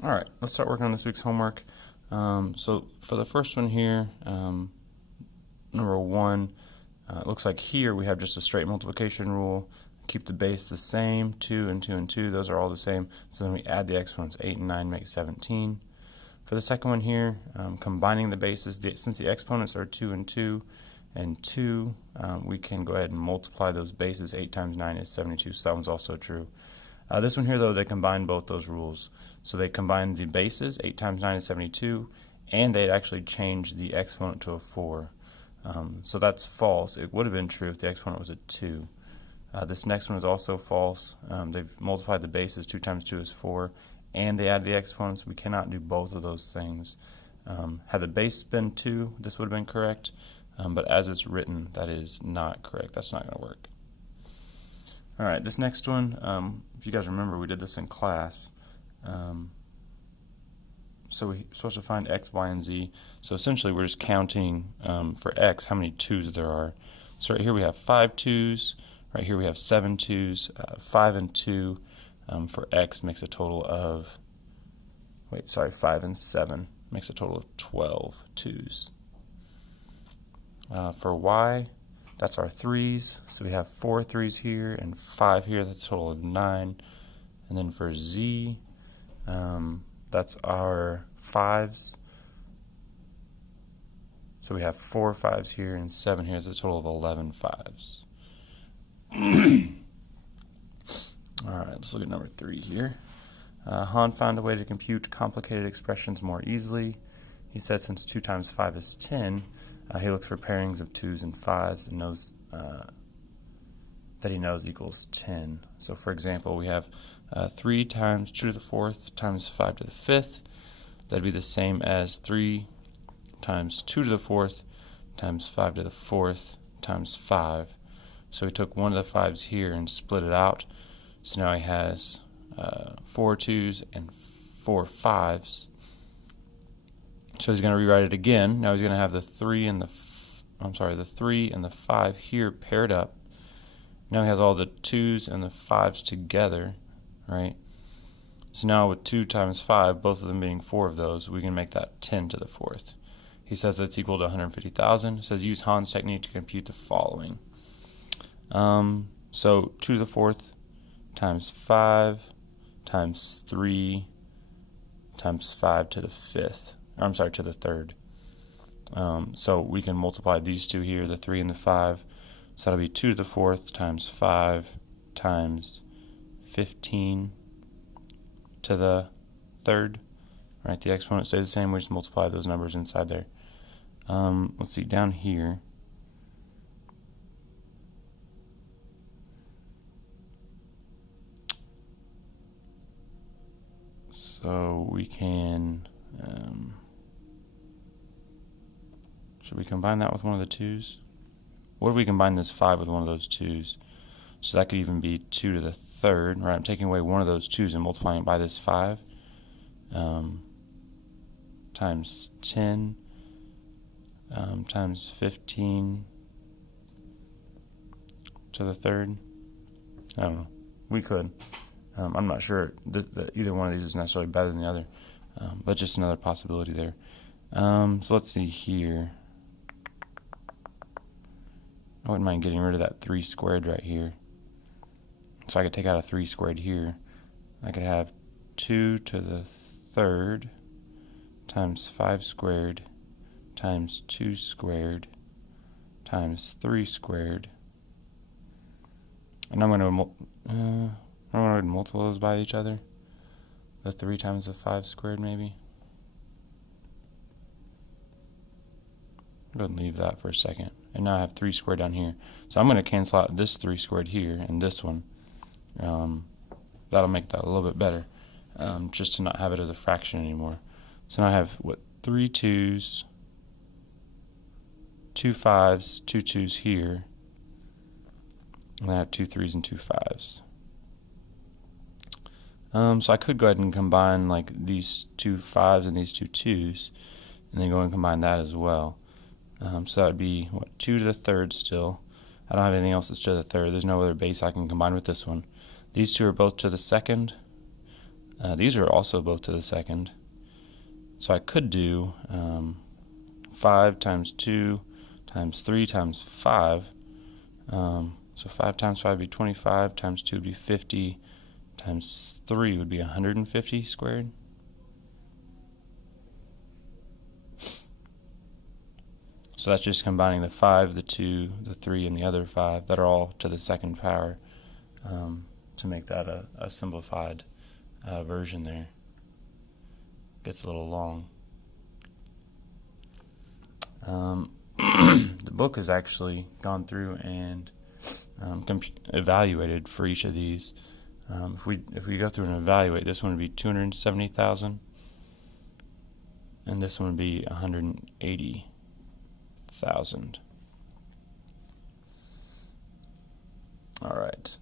All right, let's start working on this week's homework. So for the first one here, number 1, it looks like here we have just a straight multiplication rule. Keep the base the same, 2 and 2 and 2, those are all the same. So then we add the exponents, 8 and 9 make 17. For the second one here, combining the bases, since the exponents are 2 and 2, we can go ahead and multiply those bases. 8 times 9 is 72, so that one's also true. This one here, though, they combine both those rules. So they combined the bases, 8 times 9 is 72, and they'd actually changed the exponent to a 4. So that's false. It would have been true if the exponent was a 2. This next one is also false. They've multiplied the bases, 2 times 2 is 4, and they add the exponents. We cannot do both of those things. Had the base been 2, this would have been correct, but as it's written, that is not correct. That's not going to work. All right, this next one, if you guys remember, we did this in class. So we're supposed to find x, y, and z. So essentially, we're just counting for x how many 2's there are. So right here we have 5 2's. Right here we have 7 2's. 5 and 2 for x makes a total of, 5 and 7 makes a total of 12 2's. For y, that's our 3's, so we have 4 3's here and 5 here, that's a total of 9. And then for z, that's our 5's, so we have 4 5's here and 7 here, that's a total of 11 5's. Alright, let's look at number 3 here. Han found a way to compute complicated expressions more easily. He said since 2 times 5 is 10, he looks for pairings of 2's and 5's and knows that he knows equals 10. So for example, we have 3 times 2 to the 4th times 5 to the 5th. That'd be the same as 3 times 2 to the 4th times 5 to the 4th times 5. So he took one of the 5's here and split it out. So now he has 4 2's and 4 5's. So he's going to rewrite it again. Now he's going to have the 3 and the 5 here paired up. Now he has all the 2's and the 5's together, right? So now with 2 times 5, both of them being 4 of those, we can make that 10 to the 4th. He says that's equal to 150,000. It says use Han's technique to compute the following. So 2 to the 4th times 5 times 3 times 5 to the 5th. To the 3rd. So we can multiply these two here, the 3 and the 5. So that'll be 2 to the 4th times 5 times 15 to the 3rd. Right, the exponent stays the same. We just multiply those numbers inside there. Let's see, down here. So we can... should we combine that with one of the 2's? What if we combine this 5 with one of those 2's? So that could even be 2 to the 3rd, right? I'm taking away one of those 2's and multiplying it by this 5. Times 10 times 15 to the 3rd. I don't know. We could. I'm not sure that either one of these is necessarily better than the other, but just another possibility there. So let's see here. I wouldn't mind getting rid of that 3 squared right here. So I could take out a 3 squared here. I could have 2 to the 3rd times 5 squared times 2 squared times 3 squared. And I'm going to multiply those by each other. The 3 times the 5 squared maybe. Go ahead and leave that for a second. And now I have 3 squared down here. So I'm going to cancel out this 3 squared here and this one. That'll make that a little bit better, just to not have it as a fraction anymore. So now I have, 3 2's, 2 5's, 2 2's here. And then I have 2 3's and 2 5's. So I could go ahead and combine like these 2 5's and these 2 2's, and then go and combine that as well. So that would be, 2 to the 3rd still. I don't have anything else that's to the 3rd. There's no other base I can combine with this one. These two are both to the 2nd. These are also both to the second. So I could do 5 times 2 times 3 times 5. So 5 times 5 would be 25, times 2 would be 50, times 3 would be 150 squared. So that's just combining the 5, the 2, the 3, and the other 5 that are all to the second power to make that a simplified version there. Gets a little long. The book has actually gone through and evaluated for each of these. If we go through and evaluate, this one would be 270,000, and this one would be 180,000. All right.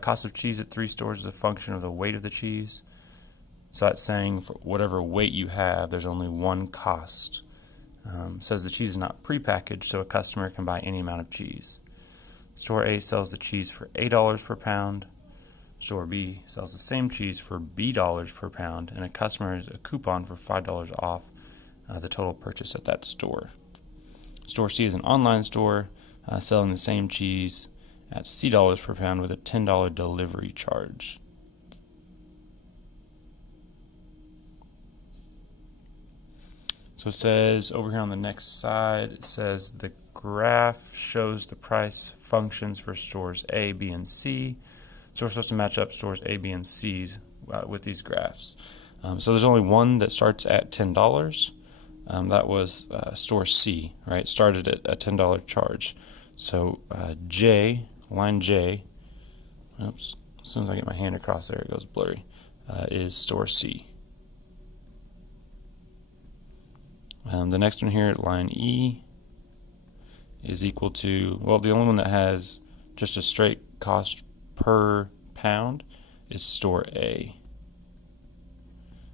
Cost of cheese at 3 stores is a function of the weight of the cheese. So that's saying for whatever weight you have, there's only one cost. Says the cheese is not prepackaged, so a customer can buy any amount of cheese. Store A sells the cheese for $8 per pound. Store B sells the same cheese for B dollars per pound, and a customer has a coupon for $5 off the total purchase at that store. Store C is an online store selling the same cheese at C dollars per pound with a $10 delivery charge. So it says over here on the next side, it says the graph shows the price functions for stores A, B, and C. So we're supposed to match up stores A, B, and C with these graphs. So there's only one that starts at $10. That was store C, right? Started at a $10 charge. So J, line J, oops, as soon as I get my hand across there, it goes blurry, is store C. The next one here, line E, is equal to, well, the only one that has just a straight cost per pound is store A.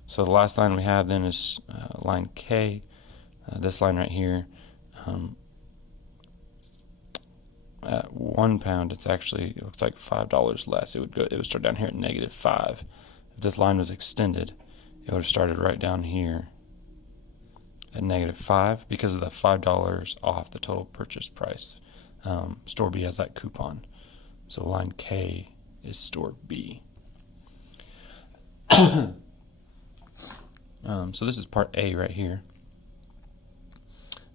So the last line we have then is line K, this line right here. At 1 pound, it's actually, it looks like $5 less. It would start down here at -5. If this line was extended, it would have started right down here at -5 because of the $5 off the total purchase price. Store B has that coupon. So line K is store B. So this is part A right here.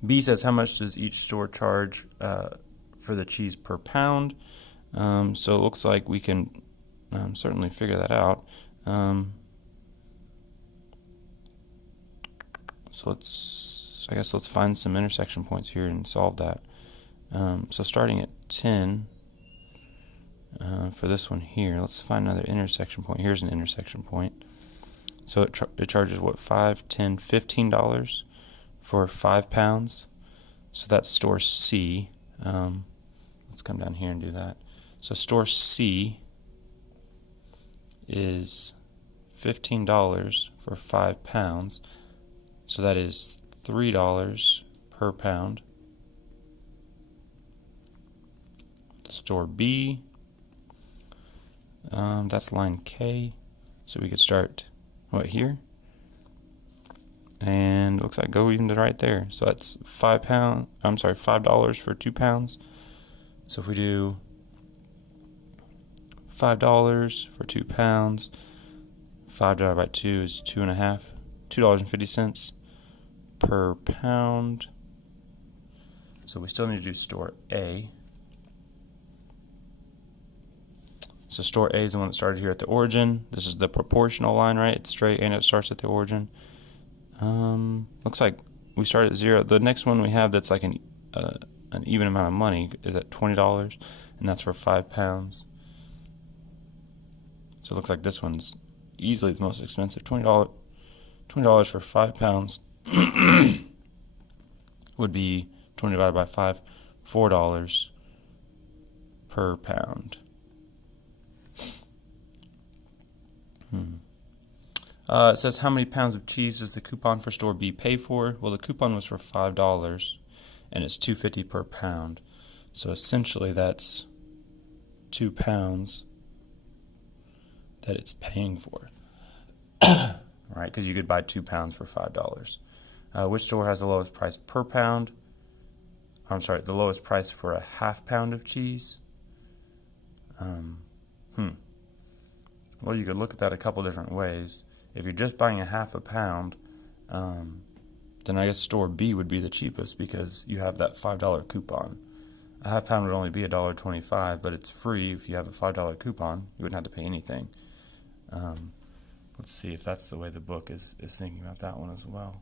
B says how much does each store charge for the cheese per pound. So it looks like we can certainly figure that out. So let's find some intersection points here and solve that. So starting at 10 for this one here, let's find another intersection point. Here's an intersection point. So it charges what, $5, $10, $15 for 5 pounds. So that's store C. Let's come down here and do that. So store C is $15 for 5 pounds. So that is $3 per pound. Store B, that's line K. So we could start here, and it looks like go even to right there. So that's $5 for 2 pounds. So if we do $5 for 2 pounds, 5 divided by 2 is $2.50 per pound. So we still need to do store A. So store A is the one that started here at the origin. This is the proportional line, right? It's straight and it starts at the origin. Looks like we start at 0. The next one we have that's like an even amount of money is at $20, and that's for 5 pounds. So it looks like this one's easily the most expensive. $20 for 5 pounds would be 20 divided by 5, $4 per pound. It says how many pounds of cheese does the coupon for store B pay for? Well, the coupon was for $5, and it's $2.50 per pound. So essentially, that's 2 pounds that it's paying for. right? Because you could buy 2 pounds for $5. Which store has the lowest price per pound? I'm sorry, the lowest price for a half pound of cheese? Well, you could look at that a couple different ways. If you're just buying a half a pound, then I guess store B would be the cheapest because you have that $5 coupon. A half pound would only be $1.25, but it's free if you have a $5 coupon. You wouldn't have to pay anything. Let's see if that's the way the book is thinking about that one as well.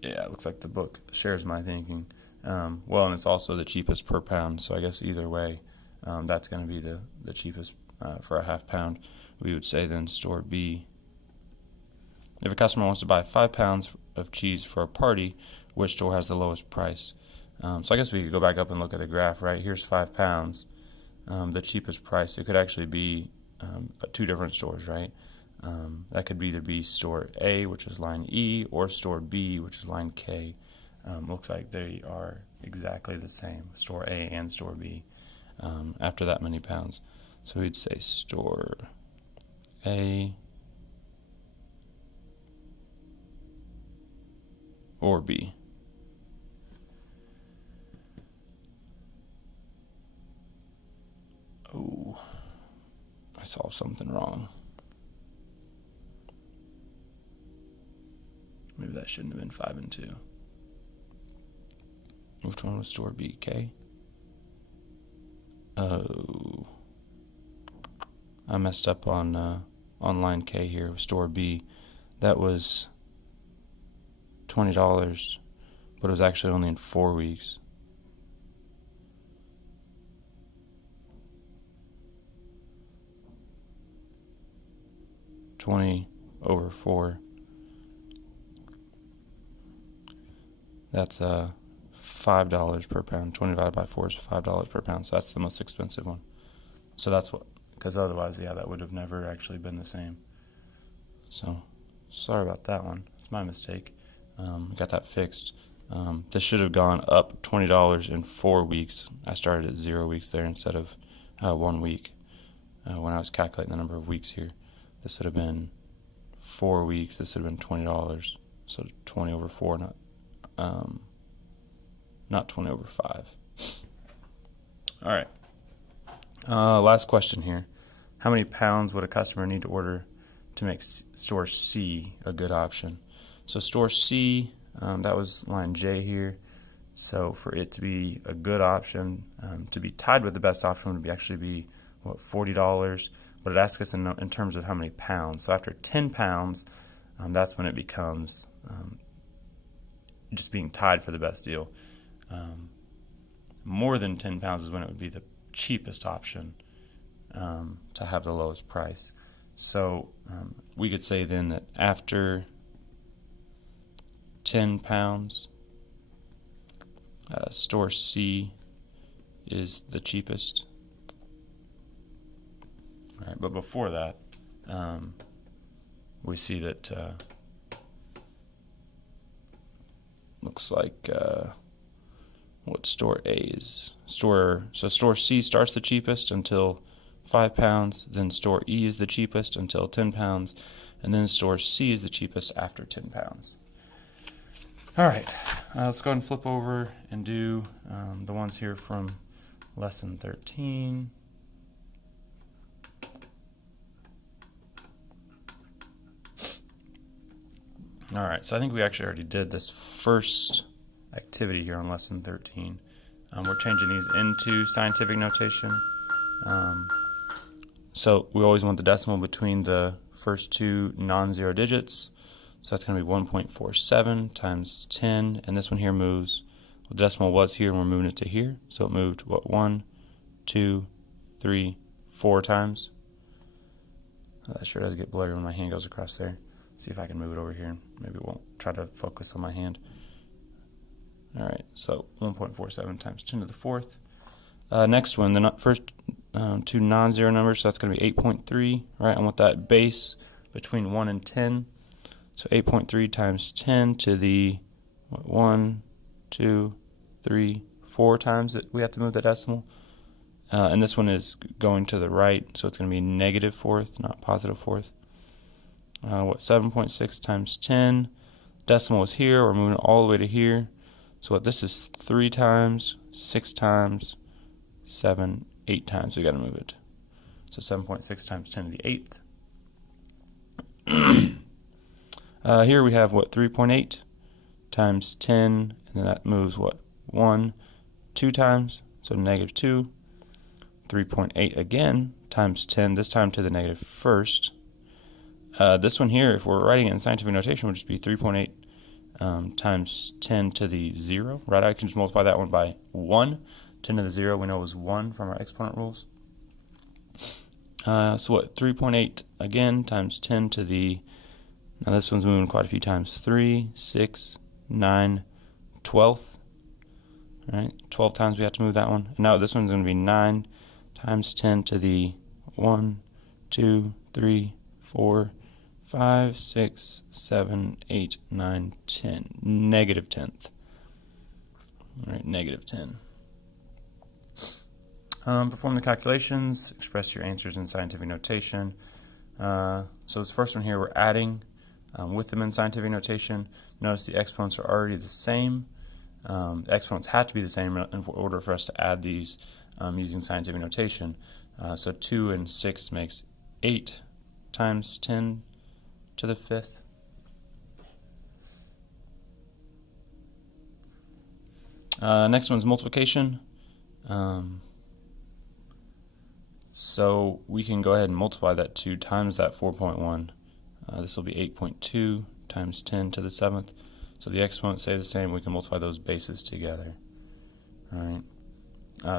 Yeah, it looks like the book shares my thinking. Well, and it's also the cheapest per pound, so I guess either way, that's going to be the cheapest for a half pound. We would say then store B. If a customer wants to buy 5 pounds of cheese for a party, which store has the lowest price? So I guess we could go back up and look at the graph, right? Here's 5 pounds. The cheapest price, it could actually be 2 different stores, right? That could either be store A, which is line E, or store B, which is line K. Looks like they are exactly the same, store A and store B, after that many pounds. So we'd say store A or B. Oh, I solved something wrong. Maybe that shouldn't have been 5 and 2. Which one was store B? K? Oh, I messed up on line K here with store B. That was $20, but it was actually only in 4 weeks. $20 over 4. That's $5 per pound. 20 divided by 4 is $5 per pound. So that's the most expensive one. So that's what, because otherwise, yeah, that would have never actually been the same. So sorry about that one. It's my mistake. Got that fixed. This should have gone up $20 in 4 weeks. I started at 0 weeks there instead of 1 week when I was calculating the number of weeks here. This would have been 4 weeks. This would have been $20. So 20 over 4, not 20 over 5. All right. Last question here. How many pounds would a customer need to order to make store C a good option? So store C, that was line J here. So for it to be a good option, to be tied with the best option would actually be, $40? But it asks us in terms of how many pounds. So after 10 pounds, that's when it becomes just being tied for the best deal. More than 10 pounds is when it would be the cheapest option to have the lowest price. So we could say then that after 10 pounds, store C is the cheapest. All right, but before that, we see that looks like what store A is. So store C starts the cheapest until 5 pounds, then store E is the cheapest until 10 pounds, and then store C is the cheapest after 10 pounds. All right, let's go ahead and flip over and do the ones here from lesson 13. All right, so I think we actually already did this first activity here on lesson 13. We're changing these into scientific notation. So we always want the decimal between the first 2 non-zero digits. So that's going to be 1.47 times 10, and this one here moves. Well, the decimal was here, and we're moving it to here. So it moved, 1, 2, 3, 4 times. That sure does get blurry when my hand goes across there. See if I can move it over here, and maybe it won't try to focus on my hand. All right, so 1.47 times 10 to the 4th. Next one, the first 2 non-zero numbers, so that's going to be 8.3, right? I want that base between 1 and 10. So 8.3 times 10 to the 1, 2, 3, 4 times that we have to move the decimal. And this one is going to the right, so it's going to be negative fourth, not positive fourth. 7.6 times 10. Decimal is here. We're moving it all the way to here. So this is 3 times, 6 times, 7, 8 times. We got to move it. So 7.6 times 10 to the 8th. Here we have 3.8 times 10, and then that moves 2 times, so negative 2. 3.8 again times 10, this time to the negative first. This one here, if we're writing it in scientific notation, would just be 3.8 times 10 to the 0. Right? I can just multiply that one by 1. 10 to the 0 we know is 1 from our exponent rules. So 3.8 again times 10 to the, now this one's moving quite a few times, 3, 6, 9, 12th. Right? 12 times we have to move that one. And now this one's going to be 9 times 10 to the 1, 2, 3, 4, 5, 6, 7, 8, 9, 10. Negative 10th. All right, negative 10. Perform the calculations. Express your answers in scientific notation. So this first one here, we're adding with them in scientific notation. Notice the exponents are already the same. The exponents have to be the same in order for us to add these using scientific notation. So 2 and 6 makes 8 times 10 to the 5th. Next one's multiplication. So we can go ahead and multiply that 2 times that 4.1. This will be 8.2 times 10 to the 7th. So the exponents stay the same. We can multiply those bases together. All right.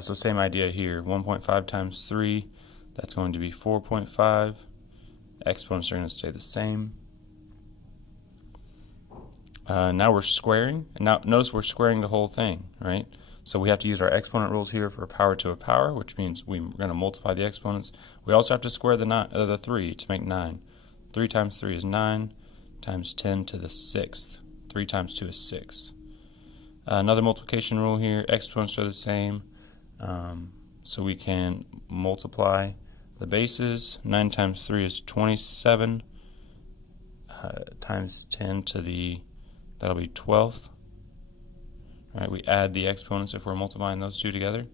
So same idea here. 1.5 times 3, that's going to be 4.5. Exponents are going to stay the same. Now we're squaring. And now notice we're squaring the whole thing, right? So we have to use our exponent rules here for a power to a power, which means we're going to multiply the exponents. We also have to square the 3 to make 9. 3 times 3 is 9 times 10 to the 6th. 3 times 2 is 6. Another multiplication rule here. Exponents are the same. So we can multiply the bases. 9 times 3 is 27 times 10 to the, that'll be 12th. All right, we add the exponents if we're multiplying those two together.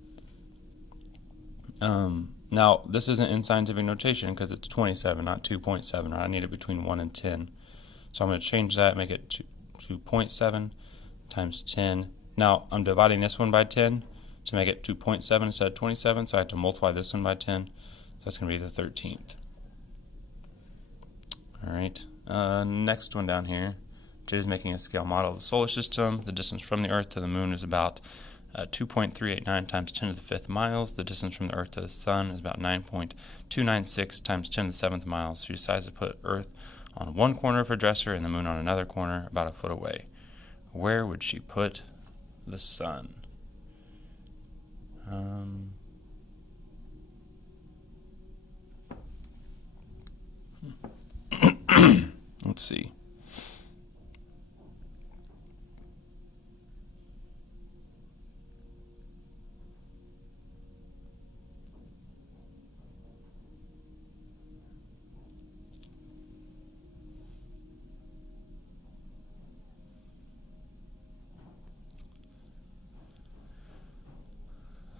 Now, this isn't in scientific notation because it's 27, not 2.7. Right? I need it between 1 and 10. So I'm going to change that, make it 2.7 times 10. Now, I'm dividing this one by 10 to make it 2.7 instead of 27, so I have to multiply this one by 10. So that's going to be the 13th. All right, next one down here. Jay is making a scale model of the solar system. The distance from the Earth to the Moon is about 2.389 times 10 to the 5th miles. The distance from the Earth to the Sun is about 9.296 times 10 to the 7th miles. She decides to put Earth on one corner of her dresser and the Moon on another corner about a foot away. Where would she put the Sun? Let's see.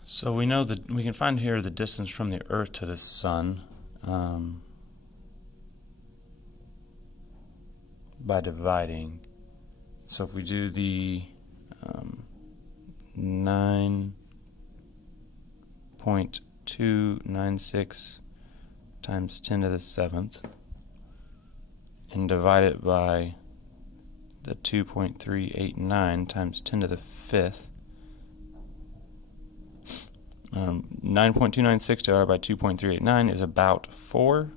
So we know that we can find here the distance from the Earth to the Sun by dividing. So if we do the 9.296 times 10 to the 7th and divide it by the 2.389 times 10 to the 5th, 9.296 divided by 2.389 is about 4.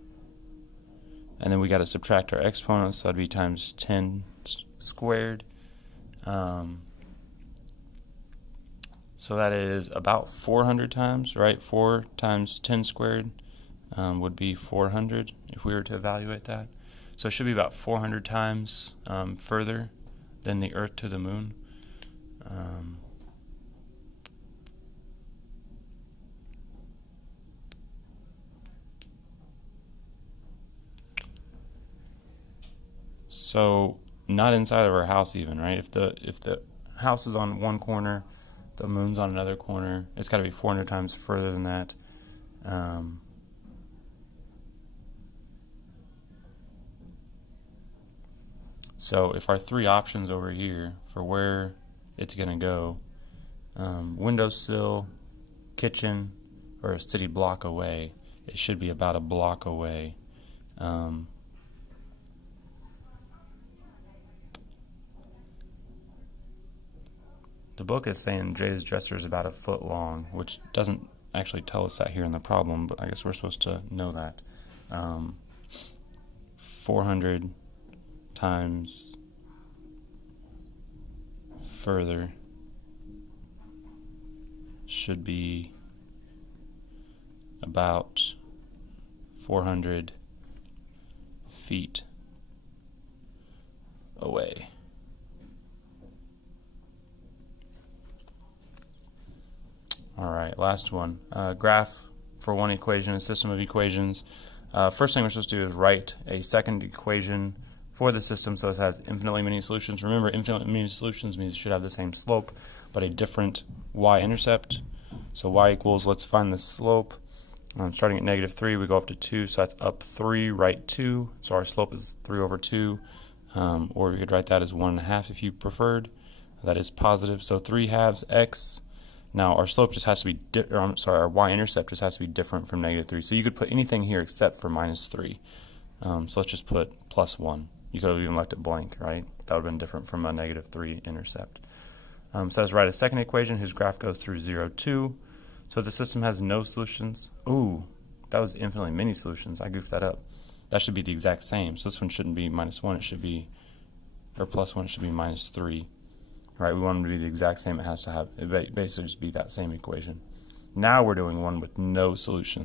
And then we got to subtract our exponents, so that'd be times 10 squared. So that is about 400 times, right? 4 times 10 squared would be 400 if we were to evaluate that. So it should be about 400 times further than the Earth to the Moon. So not inside of our house even, right? If the house is on one corner, the moon's on another corner, it's got to be 400 times further than that. So if our three options over here for where it's going to go, windowsill, kitchen, or a city block away, it should be about a block away. The book is saying Jay's dresser is about a foot long, which doesn't actually tell us that here in the problem, but I guess we're supposed to know that. 400 times further should be about 400 feet away. All right, last one. Graph for one equation, a system of equations. First thing we're supposed to do is write a second equation for the system so it has infinitely many solutions. Remember, infinitely many solutions means it should have the same slope, but a different y-intercept. So y equals, let's find the slope. Starting at -3, we go up to 2, so that's up 3, right 2. So our slope is 3 over 2, or we could write that as 1.5 if you preferred. That is positive, so 3/2 x. Now our slope just has to be, our y-intercept just has to be different from -3. So you could put anything here except for -3. So let's just put +1. You could have even left it blank, right? That would have been different from a -3 intercept. So let's write a second equation whose graph goes through 0, 2. So the system has no solutions. Ooh, that was infinitely many solutions. I goofed that up. That should be the exact same. So this one shouldn't be -1. It should be, or +1. It should be -3. Right, we want them to be the exact same. It has to have, it basically just be that same equation. Now we're doing one with no solution.